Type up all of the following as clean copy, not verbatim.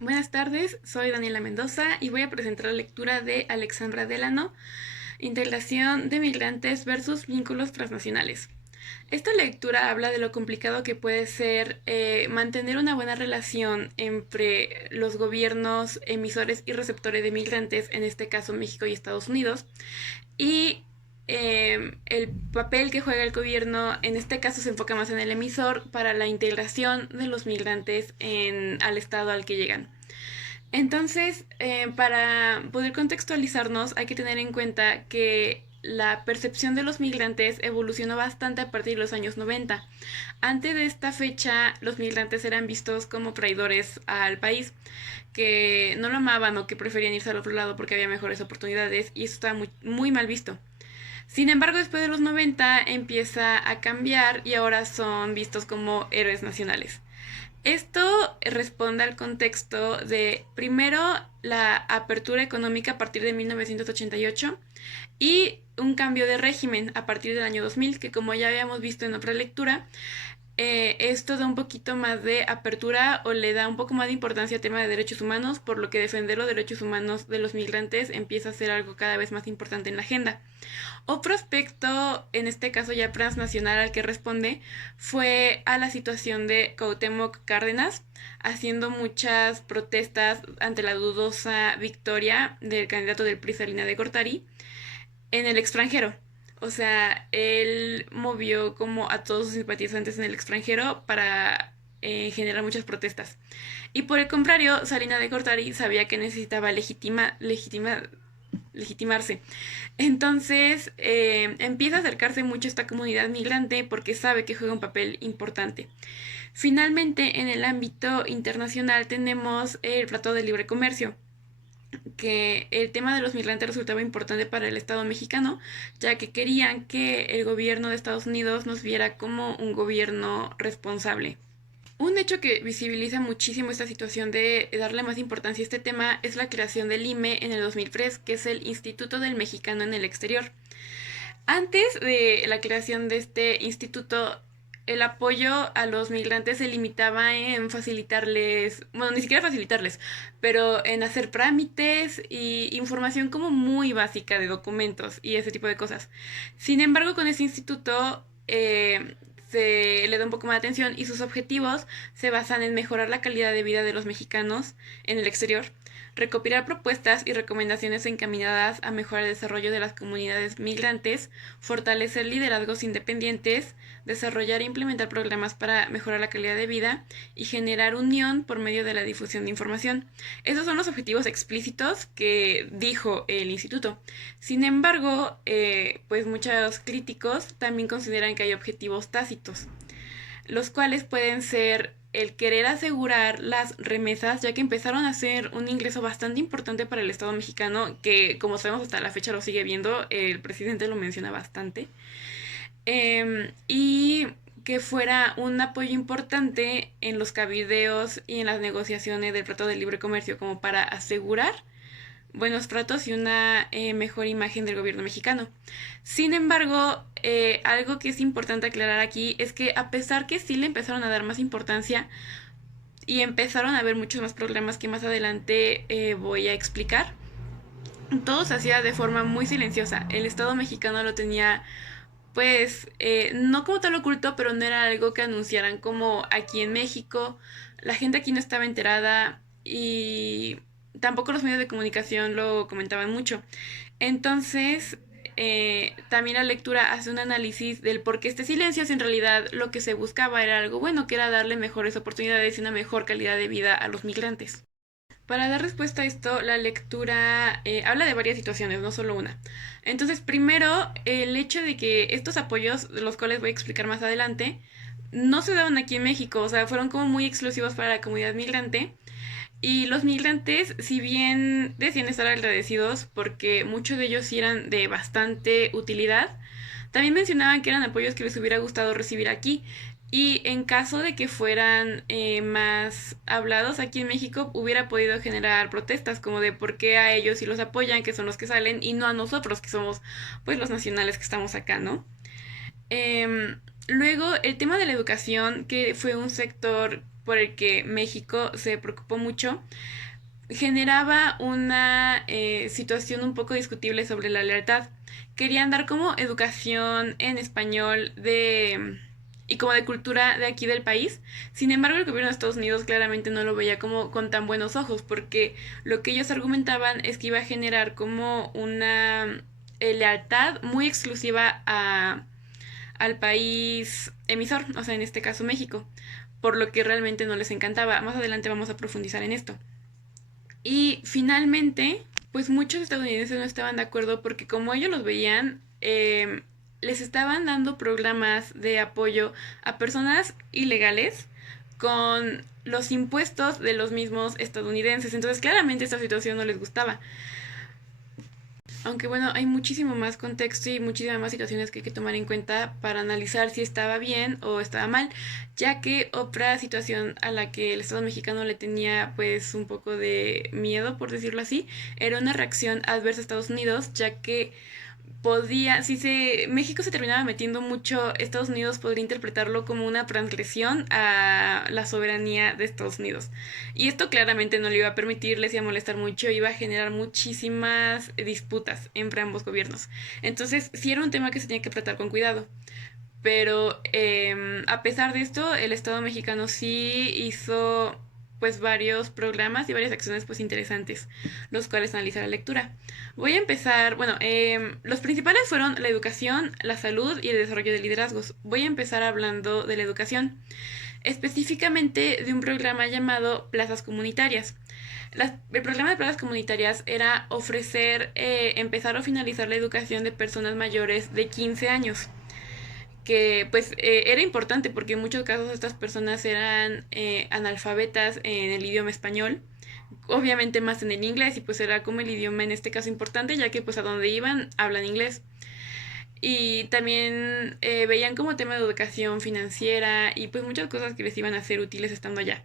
Buenas tardes, soy Daniela Mendoza y voy a presentar la lectura de Alexandra Delano, Integración de migrantes versus vínculos transnacionales. Esta lectura habla de lo complicado que puede ser mantener una buena relación entre los gobiernos emisores y receptores de migrantes, en este caso México y Estados Unidos, y el papel que juega el gobierno, en este caso se enfoca más en el emisor, para la integración de los migrantes al estado al que llegan. Entonces, para poder contextualizarnos, hay que tener en cuenta que la percepción de los migrantes evolucionó bastante a partir de los años 90. Antes de esta fecha, los migrantes eran vistos como traidores al país, que no lo amaban o que preferían irse al otro lado porque había mejores oportunidades, y eso estaba muy mal visto. Sin embargo, después de los 90 empieza a cambiar y ahora son vistos como héroes nacionales. Esto responde al contexto de, primero, la apertura económica a partir de 1988 y un cambio de régimen a partir del año 2000, que como ya habíamos visto en otra lectura, esto da un poquito más de apertura o le da un poco más de importancia al tema de derechos humanos, por lo que defender los derechos humanos de los migrantes empieza a ser algo cada vez más importante en la agenda. Otro aspecto, en este caso ya transnacional, al que responde fue a la situación de Cuauhtémoc Cárdenas, haciendo muchas protestas ante la dudosa victoria del candidato del PRI, Salinas de Gortari, en el extranjero. O sea, él movió como a todos sus simpatizantes en el extranjero para generar muchas protestas. Y por el contrario, Salina de Gortari sabía que necesitaba legitimarse. Entonces empieza a acercarse mucho a esta comunidad migrante porque sabe que juega un papel importante. Finalmente, en el ámbito internacional tenemos el Tratado de Libre Comercio, que el tema de los migrantes resultaba importante para el Estado mexicano, ya que querían que el gobierno de Estados Unidos nos viera como un gobierno responsable. Un hecho que visibiliza muchísimo esta situación de darle más importancia a este tema es la creación del IME en el 2003, que es el Instituto del Mexicano en el Exterior. Antes de la creación de este instituto, el apoyo a los migrantes se limitaba en facilitarles, bueno, ni siquiera facilitarles, pero en hacer trámites y información como muy básica de documentos y ese tipo de cosas. Sin embargo, con este instituto se le da un poco más de atención y sus objetivos se basan en mejorar la calidad de vida de los mexicanos en el exterior, recopilar propuestas y recomendaciones encaminadas a mejorar el desarrollo de las comunidades migrantes, fortalecer liderazgos independientes, desarrollar e implementar programas para mejorar la calidad de vida y generar unión por medio de la difusión de información. Esos son los objetivos explícitos que dijo el instituto. Sin embargo, pues muchos críticos también consideran que hay objetivos tácitos, los cuales pueden ser el querer asegurar las remesas, ya que empezaron a ser un ingreso bastante importante para el Estado mexicano, que como sabemos hasta la fecha lo sigue viendo, el presidente lo menciona bastante, y que fuera un apoyo importante en los cabildeos y en las negociaciones del Tratado de Libre Comercio, como para asegurar buenos tratos y una mejor imagen del gobierno mexicano. Sin embargo, algo que es importante aclarar aquí es que a pesar que sí le empezaron a dar más importancia y empezaron a haber muchos más problemas que más adelante voy a explicar, todo se hacía de forma muy silenciosa. El Estado mexicano lo tenía, pues, no como tal oculto, pero no era algo que anunciaran como aquí en México. La gente aquí no estaba enterada y tampoco los medios de comunicación lo comentaban mucho. Entonces, también la lectura hace un análisis del por qué este silencio, si en realidad lo que se buscaba era algo bueno, que era darle mejores oportunidades y una mejor calidad de vida a los migrantes. Para dar respuesta a esto, la lectura habla de varias situaciones, no solo una. Entonces, primero, el hecho de que estos apoyos, de los cuales voy a explicar más adelante, no se daban aquí en México, o sea, fueron como muy exclusivos para la comunidad migrante. Y los migrantes, si bien decían estar agradecidos porque muchos de ellos sí eran de bastante utilidad, también mencionaban que eran apoyos que les hubiera gustado recibir aquí. Y en caso de que fueran más hablados aquí en México, hubiera podido generar protestas como de por qué a ellos sí los apoyan, que son los que salen, y no a nosotros, que somos pues los nacionales que estamos acá, ¿no? Luego, el tema de la educación, que fue un sector por el que México se preocupó mucho, generaba una situación un poco discutible sobre la lealtad. Querían dar como educación en español y como de cultura de aquí del país. Sin embargo, el gobierno de Estados Unidos claramente no lo veía como con tan buenos ojos, porque lo que ellos argumentaban es que iba a generar como una lealtad muy exclusiva al país emisor, o sea, en este caso México, por lo que realmente no les encantaba. Más adelante vamos a profundizar en esto. Y finalmente, pues muchos estadounidenses no estaban de acuerdo porque como ellos los veían, les estaban dando programas de apoyo a personas ilegales con los impuestos de los mismos estadounidenses. Entonces claramente esta situación no les gustaba. Aunque bueno, hay muchísimo más contexto y muchísimas más situaciones que hay que tomar en cuenta para analizar si estaba bien o estaba mal, ya que otra situación a la que el Estado mexicano le tenía pues un poco de miedo, por decirlo así, era una reacción adversa a Estados Unidos, ya que si México se terminaba metiendo mucho, Estados Unidos podría interpretarlo como una transgresión a la soberanía de Estados Unidos. Y esto claramente no le iba a permitir, les iba a molestar mucho, iba a generar muchísimas disputas entre ambos gobiernos. Entonces, sí era un tema que se tenía que tratar con cuidado. Pero a pesar de esto, el Estado mexicano sí hizo pues varios programas y varias acciones pues interesantes, los cuales analiza la lectura. Voy a empezar, bueno, los principales fueron la educación, la salud y el desarrollo de liderazgos. Voy a empezar hablando de la educación, específicamente de un programa llamado Plazas Comunitarias. El programa de plazas comunitarias era ofrecer, empezar o finalizar la educación de personas mayores de 15 años que pues era importante porque en muchos casos estas personas eran analfabetas en el idioma español, obviamente más en el inglés y pues era como el idioma en este caso importante ya que pues a donde iban hablan inglés. Y también veían como tema de educación financiera y pues muchas cosas que les iban a ser útiles estando allá.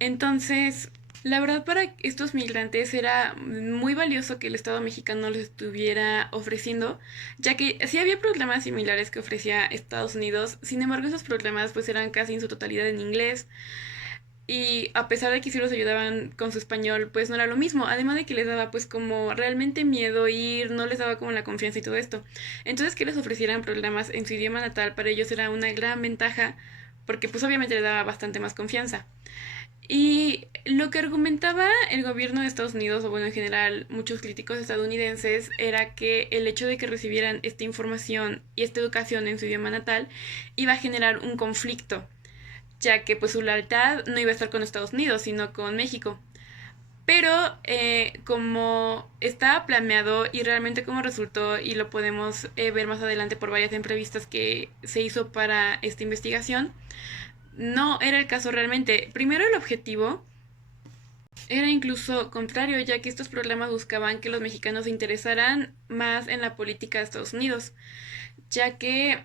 Entonces, la verdad para estos migrantes era muy valioso que el Estado mexicano les estuviera ofreciendo, ya que sí había programas similares que ofrecía Estados Unidos, sin embargo esos programas pues eran casi en su totalidad en inglés y a pesar de que sí los ayudaban con su español, pues no era lo mismo, además de que les daba pues como realmente miedo ir, no les daba como la confianza y todo esto. Entonces que les ofrecieran programas en su idioma natal para ellos era una gran ventaja porque pues obviamente les daba bastante más confianza. Y lo que argumentaba el gobierno de Estados Unidos, o bueno, en general muchos críticos estadounidenses, era que el hecho de que recibieran esta información y esta educación en su idioma natal iba a generar un conflicto, ya que pues su lealtad no iba a estar con Estados Unidos, sino con México. Pero como estaba planeado y realmente como resultó, y lo podemos ver más adelante por varias entrevistas que se hizo para esta investigación, no era el caso realmente. Primero el objetivo era incluso contrario, ya que estos programas buscaban que los mexicanos se interesaran más en la política de Estados Unidos, ya que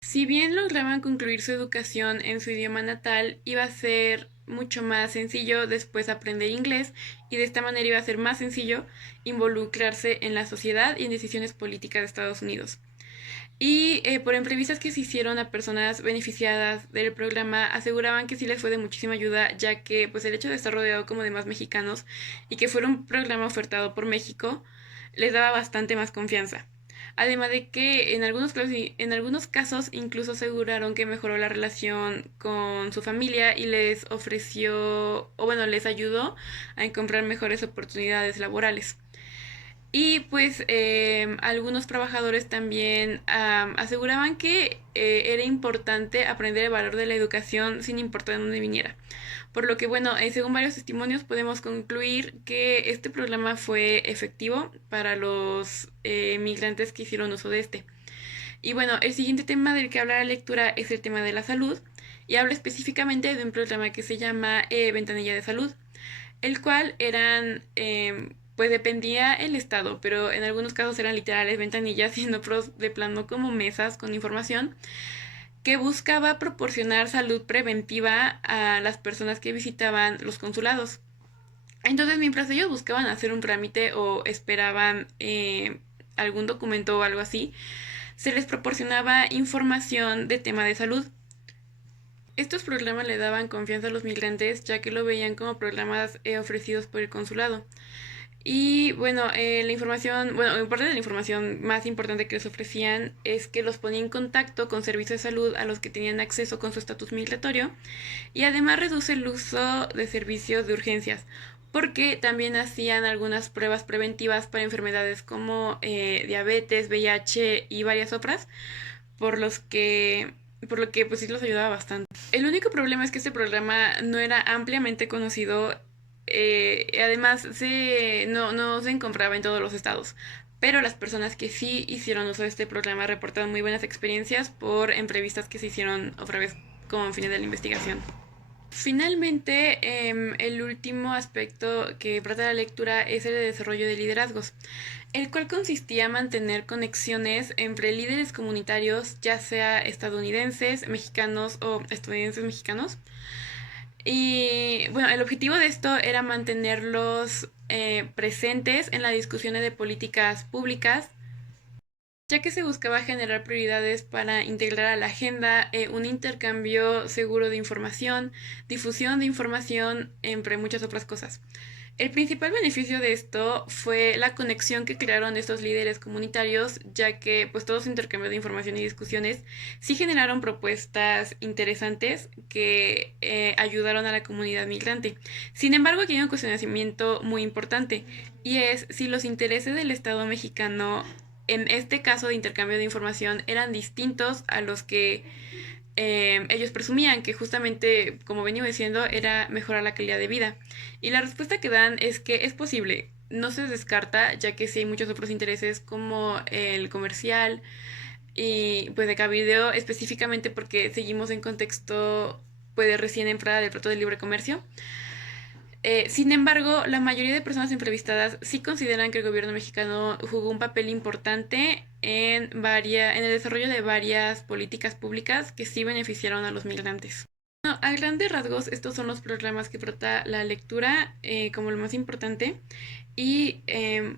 si bien lograban concluir su educación en su idioma natal, iba a ser mucho más sencillo después aprender inglés y de esta manera iba a ser más sencillo involucrarse en la sociedad y en decisiones políticas de Estados Unidos. Y por entrevistas que se hicieron a personas beneficiadas del programa, aseguraban que sí les fue de muchísima ayuda, ya que pues el hecho de estar rodeado como de más mexicanos y que fuera un programa ofertado por México, les daba bastante más confianza. Además de que en algunos casos incluso aseguraron que mejoró la relación con su familia y les ofreció, o bueno, les ayudó a encontrar mejores oportunidades laborales. Y pues algunos trabajadores también aseguraban que era importante aprender el valor de la educación sin importar de dónde viniera. Por lo que, bueno, según varios testimonios podemos concluir que este programa fue efectivo para los migrantes que hicieron uso de este. Y bueno, el siguiente tema del que habla la lectura es el tema de la salud y habla específicamente de un programa que se llama Ventanilla de Salud, el cual eran, pues dependía el estado, pero en algunos casos eran literales ventanillas y en otros de plano como mesas con información que buscaba proporcionar salud preventiva a las personas que visitaban los consulados. Entonces, mientras ellos buscaban hacer un trámite o esperaban algún documento o algo así, se les proporcionaba información de tema de salud. Estos programas le daban confianza a los migrantes ya que lo veían como programas ofrecidos por el consulado. Y bueno, la información, bueno, parte de la información más importante que les ofrecían es que los ponía en contacto con servicios de salud a los que tenían acceso con su estatus migratorio y además reduce el uso de servicios de urgencias porque también hacían algunas pruebas preventivas para enfermedades como diabetes, VIH y varias otras, por los que por lo que pues sí los ayudaba bastante. El único problema es que este programa no era ampliamente conocido, además no se encontraba en todos los estados, pero las personas que sí hicieron uso de este programa reportaron muy buenas experiencias por entrevistas que se hicieron otra vez con fines de la investigación. Finalmente, el último aspecto que trata la lectura es el de desarrollo de liderazgos, el cual consistía en mantener conexiones entre líderes comunitarios, ya sea estadounidenses, mexicanos o estadounidenses mexicanos. Y bueno, el objetivo de esto era mantenerlos presentes en las discusiones de políticas públicas, ya que se buscaba generar prioridades para integrar a la agenda un intercambio seguro de información, difusión de información, entre muchas otras cosas. El principal beneficio de esto fue la conexión que crearon estos líderes comunitarios, ya que pues todos los intercambios de información y discusiones sí generaron propuestas interesantes que ayudaron a la comunidad migrante. Sin embargo, aquí hay un cuestionamiento muy importante y es si los intereses del Estado mexicano en este caso de intercambio de información eran distintos a los que ellos presumían que justamente, como venía diciendo, era mejorar la calidad de vida. Y la respuesta que dan es que es posible, no se descarta, ya que sí hay muchos otros intereses como el comercial y pues de cabildeo específicamente porque seguimos en contexto pues de recién entrada del Tratado de Libre Comercio. Sin embargo, la mayoría de personas entrevistadas sí consideran que el gobierno mexicano jugó un papel importante en el desarrollo de varias políticas públicas que sí beneficiaron a los migrantes. Bueno, a grandes rasgos, estos son los programas que trata la lectura como lo más importante y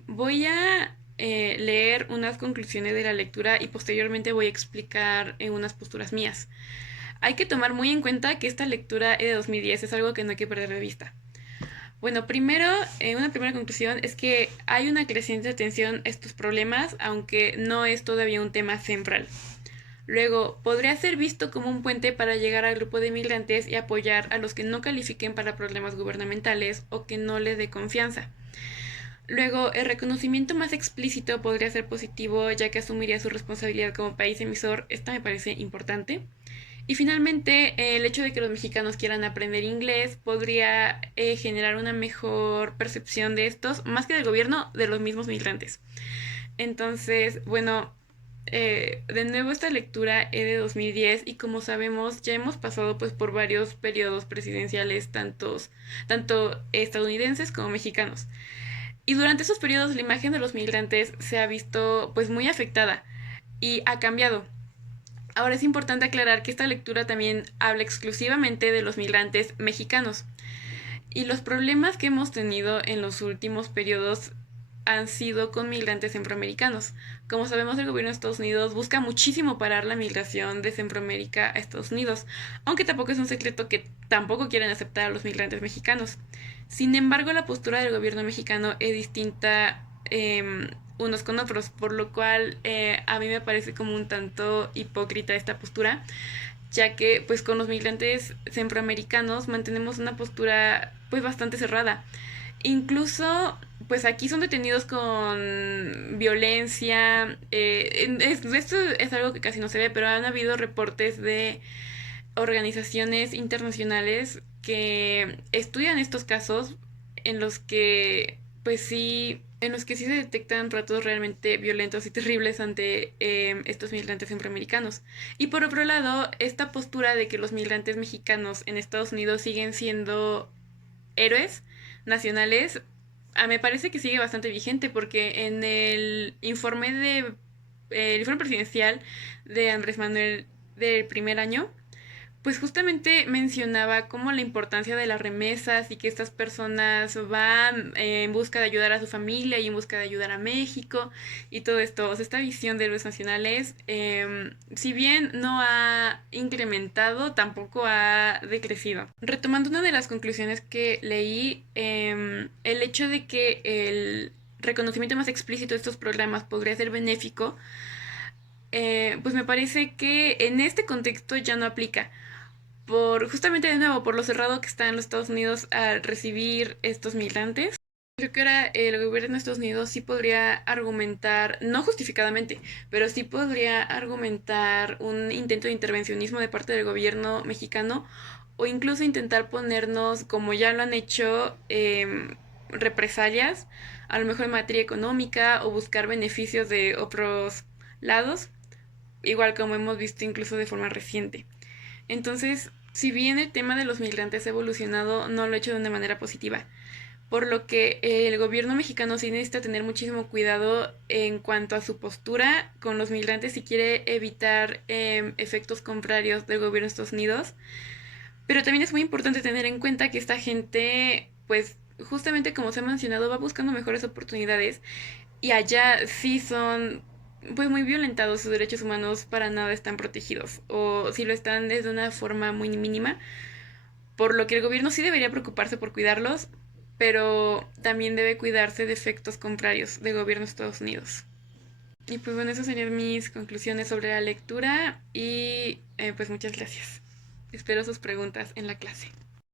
voy a leer unas conclusiones de la lectura y posteriormente voy a explicar unas posturas mías. Hay que tomar muy en cuenta que esta lectura es de 2010, es algo que no hay que perder de vista. Bueno, primero, una primera conclusión es que hay una creciente atención a estos problemas, aunque no es todavía un tema central. Luego, podría ser visto como un puente para llegar al grupo de migrantes y apoyar a los que no califiquen para problemas gubernamentales o que no les dé confianza. Luego, el reconocimiento más explícito podría ser positivo, ya que asumiría su responsabilidad como país emisor. Esta me parece importante. Y finalmente, el hecho de que los mexicanos quieran aprender inglés podría generar una mejor percepción de estos, más que del gobierno, de los mismos migrantes. Entonces, bueno, de nuevo esta lectura es de 2010 y como sabemos ya hemos pasado pues por varios periodos presidenciales, tanto estadounidenses como mexicanos. Y durante esos periodos la imagen de los migrantes se ha visto pues muy afectada y ha cambiado. Ahora es importante aclarar que esta lectura también habla exclusivamente de los migrantes mexicanos y los problemas que hemos tenido en los últimos periodos han sido con migrantes centroamericanos. Como sabemos, el gobierno de Estados Unidos busca muchísimo parar la migración de Centroamérica a Estados Unidos, aunque tampoco es un secreto que tampoco quieren aceptar a los migrantes mexicanos. Sin embargo, la postura del gobierno mexicano es distinta unos con otros, por lo cual a mí me parece como un tanto hipócrita esta postura, ya que pues con los migrantes centroamericanos mantenemos una postura pues bastante cerrada. Incluso pues aquí son detenidos con violencia. Esto es algo que casi no se ve, pero han habido reportes de organizaciones internacionales que estudian estos casos en los que pues sí en los que sí se detectan tratos realmente violentos y terribles ante estos migrantes centroamericanos. Y por otro lado, esta postura de que los migrantes mexicanos en Estados Unidos siguen siendo héroes nacionales, me parece que sigue bastante vigente porque en el informe presidencial de Andrés Manuel del primer año, Pues justamente mencionaba como la importancia de las remesas y que estas personas van en busca de ayudar a su familia y en busca de ayudar a México y todo esto. O sea, esta visión de héroes nacionales, si bien no ha incrementado, tampoco ha decrecido. Retomando una de las conclusiones que leí, el hecho de que el reconocimiento más explícito de estos programas podría ser benéfico, pues me parece que en este contexto ya no aplica por justamente de nuevo por lo cerrado que está en los Estados Unidos al recibir estos migrantes. Creo que ahora el gobierno de Estados Unidos sí podría argumentar, no justificadamente, pero sí podría argumentar un intento de intervencionismo de parte del gobierno mexicano o incluso intentar ponernos, como ya lo han hecho, represalias, a lo mejor en materia económica o buscar beneficios de otros lados, igual como hemos visto incluso de forma reciente. Entonces, si bien el tema de los migrantes ha evolucionado, no lo ha hecho de una manera positiva. Por lo que el gobierno mexicano sí necesita tener muchísimo cuidado en cuanto a su postura con los migrantes si quiere evitar efectos contrarios del gobierno de Estados Unidos. Pero también es muy importante tener en cuenta que esta gente, pues justamente como se ha mencionado, va buscando mejores oportunidades y allá sí son pues muy violentados sus derechos humanos, para nada están protegidos o si lo están es de una forma muy mínima, por lo que el gobierno sí debería preocuparse por cuidarlos, pero también debe cuidarse de efectos contrarios del gobierno de Estados Unidos. Y pues bueno, esas serían mis conclusiones sobre la lectura y pues muchas gracias. Espero sus preguntas en la clase.